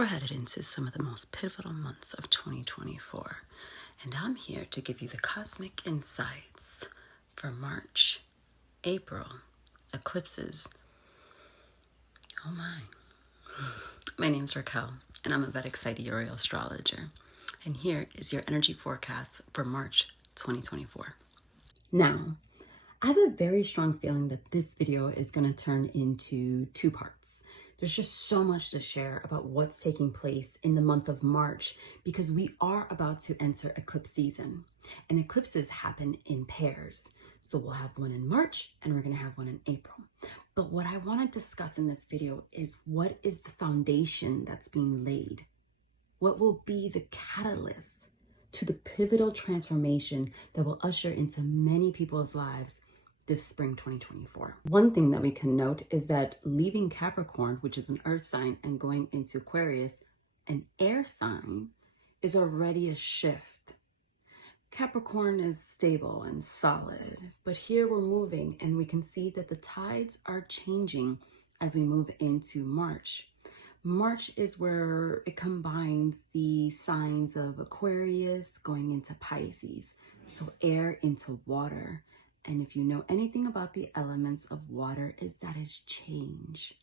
We're headed into some of the most pivotal months of 2024, and I'm here to give you the cosmic insights for March, April, eclipses. Oh my. My name's Raquel, and I'm a Vedic sidereal astrologer, and here is your energy forecast for March 2024. Now, I have a very strong feeling that this video is going to turn into two parts. There's just so much to share about what's taking place in the month of March because we are about to enter eclipse season, and eclipses happen in pairs. So we'll have one in March and we're going to have one in April. But what I want to discuss in this video is what is the foundation that's being laid? What will be the catalyst to the pivotal transformation that will usher into many people's lives this spring 2024. One thing that we can note is that leaving Capricorn, which is an earth sign, and going into Aquarius, an air sign, is already a shift. Capricorn is stable and solid, but here we're moving and we can see that the tides are changing as we move into March. March is where it combines the signs of Aquarius going into Pisces, so air into water. And if you know anything about the elements of water, is that is change,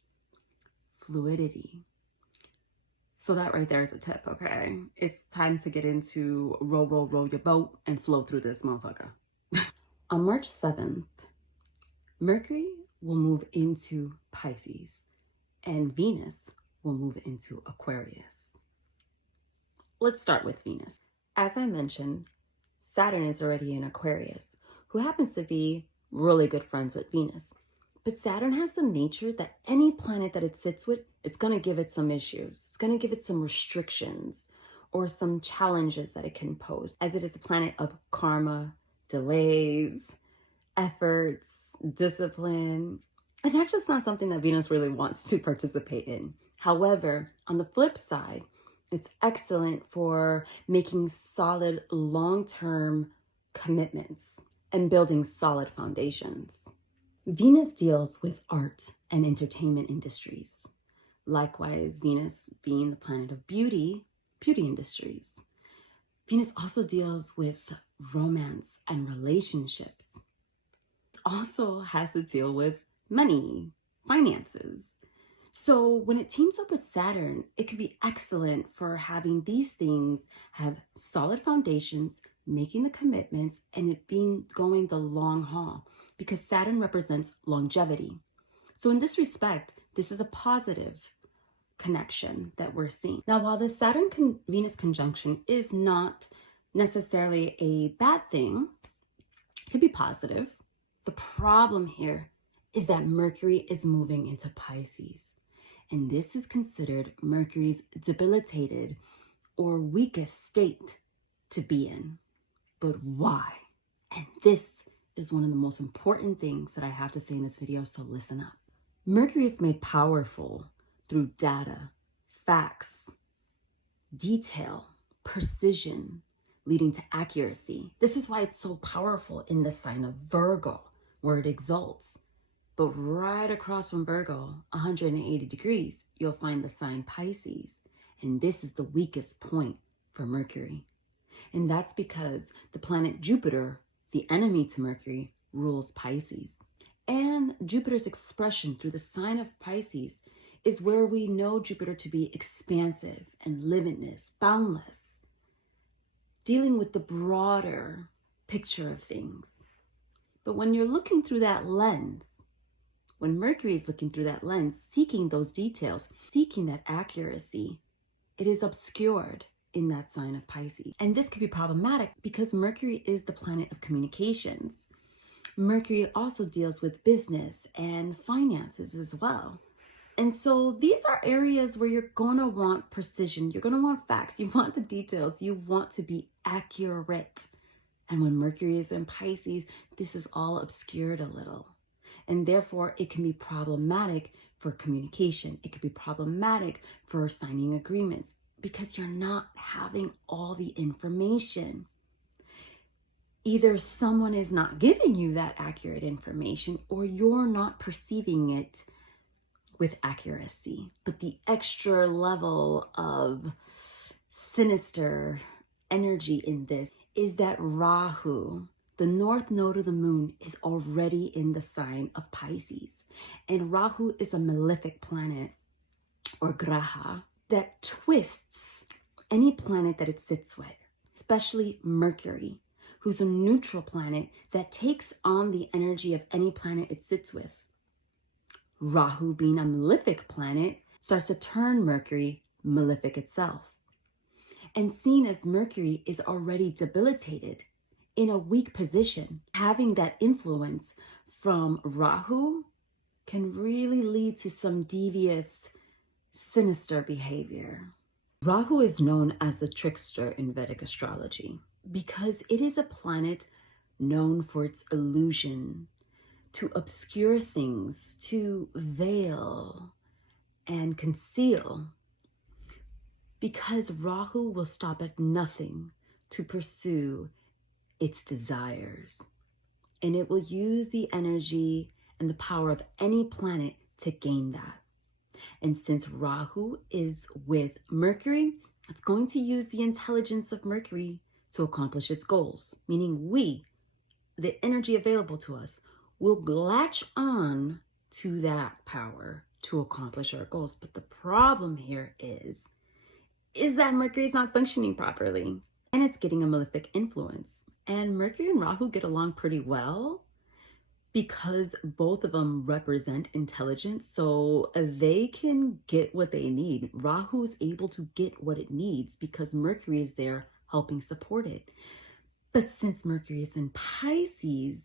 fluidity. So that right there is a tip, okay? It's time to get into roll your boat and flow through this motherfucker. On March 7th, Mercury will move into Pisces and Venus will move into Aquarius. Let's start with Venus. As I mentioned, Saturn is already in Aquarius, who happens to be really good friends with Venus. But Saturn has the nature that any planet that it sits with, it's going to give it some issues. It's going to give it some restrictions or some challenges that it can pose, as it is a planet of karma, delays, efforts, discipline. And that's just not something that Venus really wants to participate in. However, on the flip side, it's excellent for making solid long-term commitments and building solid foundations. Venus deals with art and entertainment industries. Likewise, Venus being the planet of beauty industries. Venus also deals with romance and relationships. It also has to deal with money, finances. So when it teams up with Saturn, it could be excellent for having these things have solid foundations, making the commitments, and it being going the long haul, because Saturn represents longevity. So in this respect, this is a positive connection that we're seeing. Now, while the Saturn-Venus conjunction is not necessarily a bad thing, it could be positive. The problem here is that Mercury is moving into Pisces, and this is considered Mercury's debilitated or weakest state to be in. But why? And this is one of the most important things that I have to say in this video, so listen up. Mercury is made powerful through data, facts, detail, precision, leading to accuracy. This is why it's so powerful in the sign of Virgo, where it exalts. But right across from Virgo, 180 degrees, you'll find the sign Pisces. And this is the weakest point for Mercury. And that's because the planet Jupiter, the enemy to Mercury, rules Pisces. And Jupiter's expression through the sign of Pisces is where we know Jupiter to be expansive and limitless, boundless, dealing with the broader picture of things. But when you're looking through that lens, when Mercury is looking through that lens, seeking those details, seeking that accuracy, it is obscured in that sign of Pisces. And this could be problematic because Mercury is the planet of communications. Mercury also deals with business and finances as well. And so these are areas where you're going to want precision. You're going to want facts. You want the details. You want to be accurate. And when Mercury is in Pisces, this is all obscured a little. And therefore, it can be problematic for communication. It could be problematic for signing agreements because you're not having all the information. Either someone is not giving you that accurate information or you're not perceiving it with accuracy. But the extra level of sinister energy in this is that Rahu, the north node of the moon, is already in the sign of Pisces. And Rahu is a malefic planet or graha that twists any planet that it sits with, especially Mercury, who's a neutral planet that takes on the energy of any planet it sits with. Rahu, being a malefic planet, starts to turn Mercury malefic itself. And seen as Mercury is already debilitated, in a weak position, having that influence from Rahu can really lead to some devious, sinister behavior. Rahu is known as the trickster in Vedic astrology because it is a planet known for its illusion, to obscure things, to veil and conceal. Because Rahu will stop at nothing to pursue its desires. And it will use the energy and the power of any planet to gain that. And since Rahu is with Mercury, it's going to use the intelligence of Mercury to accomplish its goals. Meaning we, the energy available to us, will latch on to that power to accomplish our goals. But the problem here is that Mercury is not functioning properly and it's getting a malefic influence. And Mercury and Rahu get along pretty well because both of them represent intelligence, so they can get what they need. Rahu is able to get what it needs because Mercury is there helping support it. But since Mercury is in Pisces,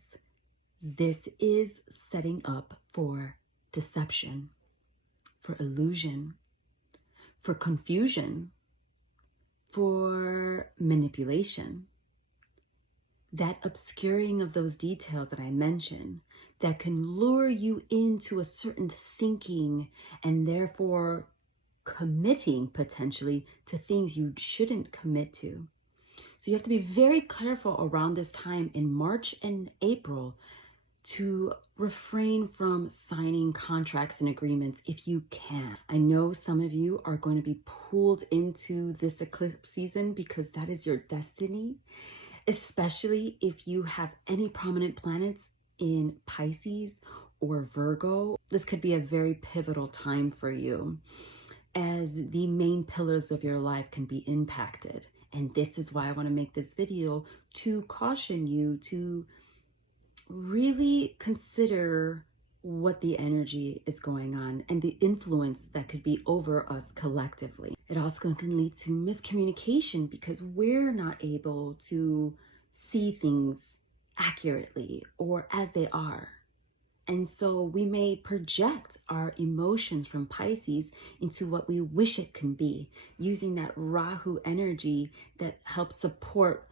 this is setting up for deception, for illusion, for confusion, for manipulation. That obscuring of those details that I mentioned that can lure you into a certain thinking and therefore committing potentially to things you shouldn't commit to. So you have to be very careful around this time in March and April to refrain from signing contracts and agreements if you can. I know some of you are going to be pulled into this eclipse season because that is your destiny, especially if you have any prominent planets in Pisces or Virgo. This could be a very pivotal time for you as the main pillars of your life can be impacted. And this is why I want to make this video to caution you to really consider what the energy is going on and the influence that could be over us collectively. It also can lead to miscommunication because we're not able to see things accurately or as they are. And so we may project our emotions from Pisces into what we wish it can be, using that Rahu energy that helps support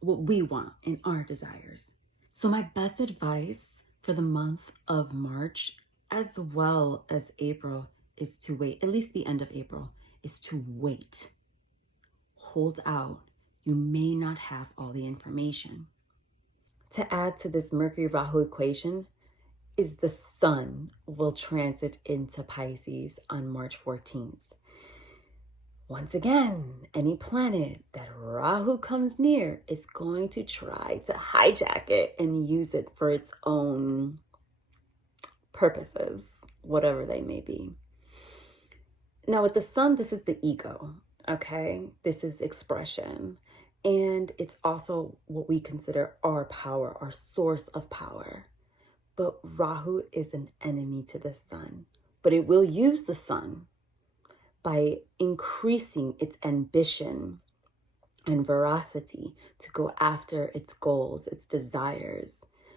what we want in our desires. So my best advice for the month of March, as well as April, is to wait, at least the end of April, is to wait. Hold out. You may not have all the information. To add to this Mercury-Rahu equation is the Sun will transit into Pisces on March 14th. Once again, any planet that Rahu comes near is going to try to hijack it and use it for its own purposes, whatever they may be. Now with the Sun, this is the ego, okay? This is expression. And it's also what we consider our power, our source of power. But Rahu is an enemy to the Sun. But it will use the Sun by increasing its ambition and veracity to go after its goals, its desires.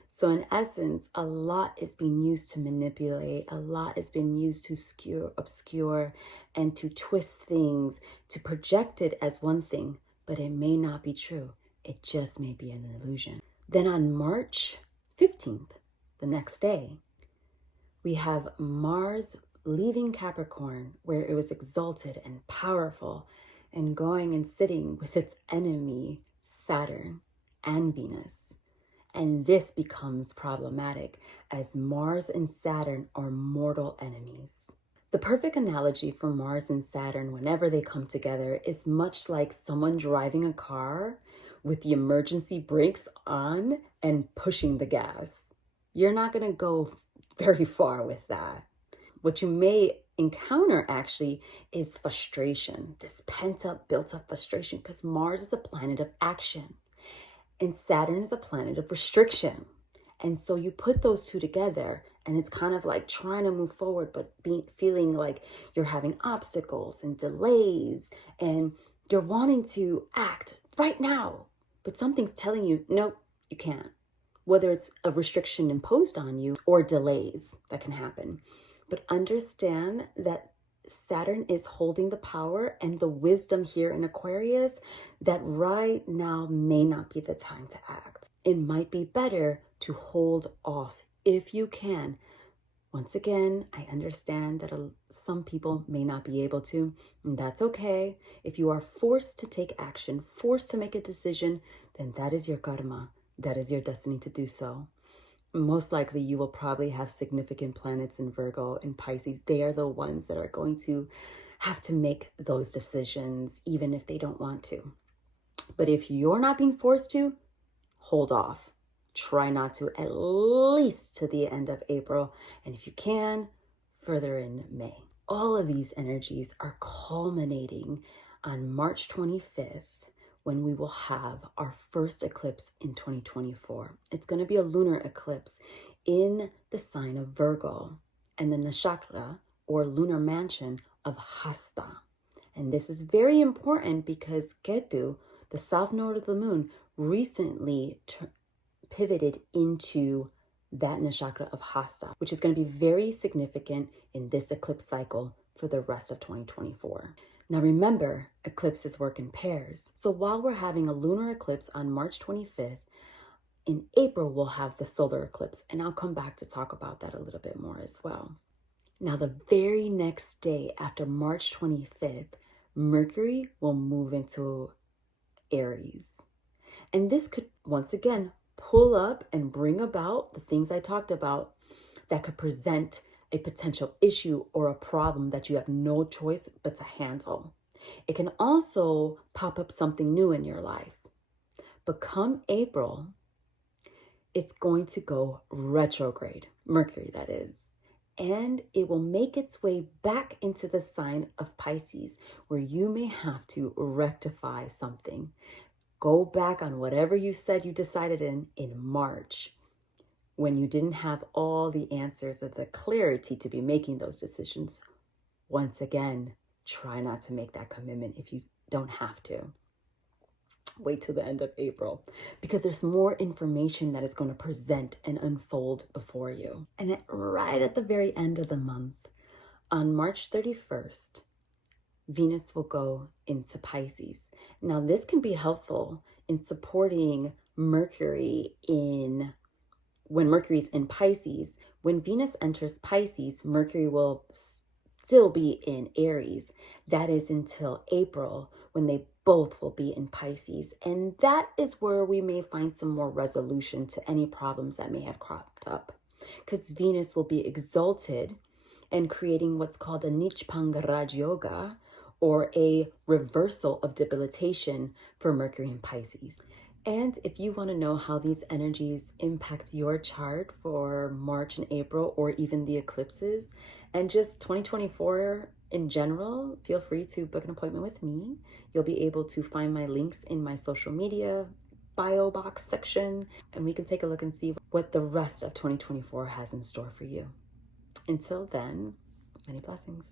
So in essence, a lot is being used to manipulate, a lot is being used to obscure and to twist things, to project it as one thing, but it may not be true. It just may be an illusion. Then on March 15th, the next day, we have Mars leaving Capricorn, where it was exalted and powerful, and going and sitting with its enemy, Saturn and Venus. And this becomes problematic as Mars and Saturn are mortal enemies. The perfect analogy for Mars and Saturn whenever they come together is much like someone driving a car with the emergency brakes on and pushing the gas. You're not going to go very far with that. What you may encounter actually is frustration, this pent up, built up frustration, because Mars is a planet of action and Saturn is a planet of restriction. And so you put those two together and it's kind of like trying to move forward, but feeling like you're having obstacles and delays and you're wanting to act right now, but something's telling you, nope, you can't. Whether it's a restriction imposed on you or delays that can happen. But understand that Saturn is holding the power and the wisdom here in Aquarius that right now may not be the time to act. It might be better to hold off if you can. Once again, I understand that some people may not be able to, and that's okay. If you are forced to take action, forced to make a decision, then that is your karma. That is your destiny to do so. Most likely you will probably have significant planets in Virgo and Pisces. They are the ones that are going to have to make those decisions, even if they don't want to. But if you're not being forced to, hold off. Try not to, at least to the end of April. And if you can, further in May. All of these energies are culminating on March 25th, when we will have our first eclipse in 2024. It's going to be a lunar eclipse in the sign of Virgo and the nakshatra or lunar mansion of Hasta. And this is very important because Ketu, the south node of the moon, recently pivoted into that nakshatra of Hasta, which is going to be very significant in this eclipse cycle for the rest of 2024. Now remember, eclipses work in pairs. So while we're having a lunar eclipse on March 25th, in April we'll have the solar eclipse, and I'll come back to talk about that a little bit more as well. Now the very next day after March 25th, Mercury will move into Aries. And this could, once again, pull up and bring about the things I talked about that could present a potential issue or a problem that you have no choice but to handle. It can also pop up something new in your life. But come April, it's going to go retrograde, Mercury that is, and it will make its way back into the sign of Pisces, where you may have to rectify something. Go back on whatever you said you decided in March, when you didn't have all the answers or the clarity to be making those decisions. Once again, try not to make that commitment if you don't have to. Wait till the end of April, because there's more information that is going to present and unfold before you. And right at the very end of the month, on March 31st, Venus will go into Pisces. Now, this can be helpful in supporting Mercury when Mercury's in Pisces. When Venus enters Pisces, Mercury will still be in Aries. That is until April, when they both will be in Pisces. And that is where we may find some more resolution to any problems that may have cropped up, because Venus will be exalted and creating what's called a Nichbanga Raj Yoga, or a reversal of debilitation for Mercury in Pisces. And if you want to know how these energies impact your chart for March and April, or even the eclipses, and just 2024 in general, feel free to book an appointment with me. You'll be able to find my links in my social media bio box section, and we can take a look and see what the rest of 2024 has in store for you. Until then, many blessings.